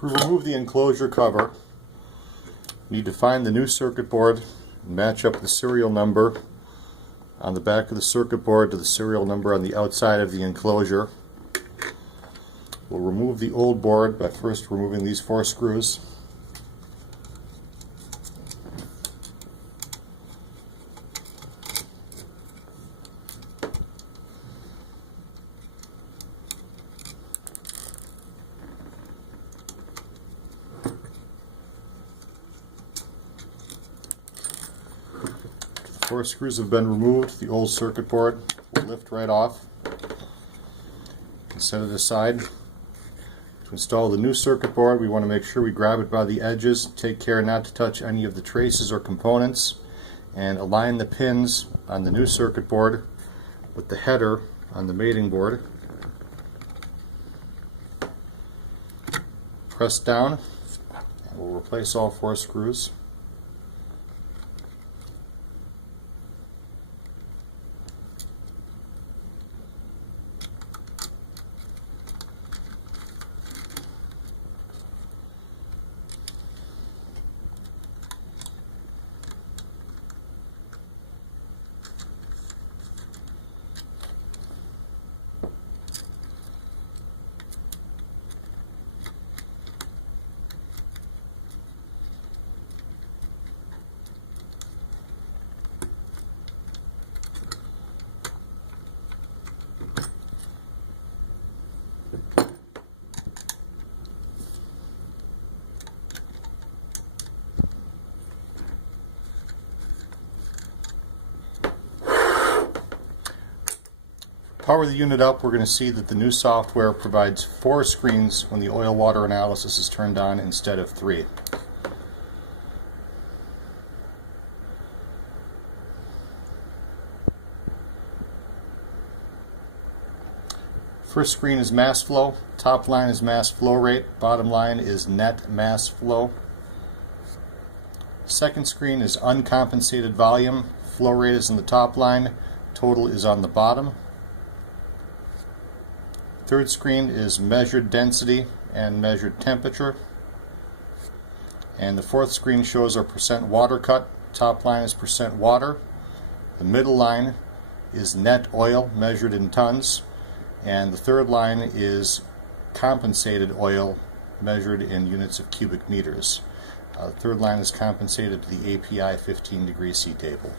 To remove the enclosure cover, you need to find the new circuit board and match up the serial number on the back of the circuit board to the serial number on the outside of the enclosure. We'll remove the old board by first removing these 4 screws. The 4 screws have been removed. The old circuit board will lift right off. You can set it aside. To install the new circuit board, we want to make sure we grab it by the edges, take care not to touch any of the traces or components, and align the pins on the new circuit board with the header on the mating board. Press down, and we'll replace all 4 screws. Power the unit up, we're going to see that the new software provides 4 screens when the oil water analysis is turned on instead of 3. First screen is mass flow, top line is mass flow rate, bottom line is net mass flow. Second screen is uncompensated volume, flow rate is in the top line, total is on the bottom. Third screen is measured density and measured temperature. And the fourth screen shows our percent water cut. Top line is percent water. The middle line is net oil measured in tons. And the third line is compensated oil measured in units of cubic meters. The third line is compensated to the API 15 degree C table.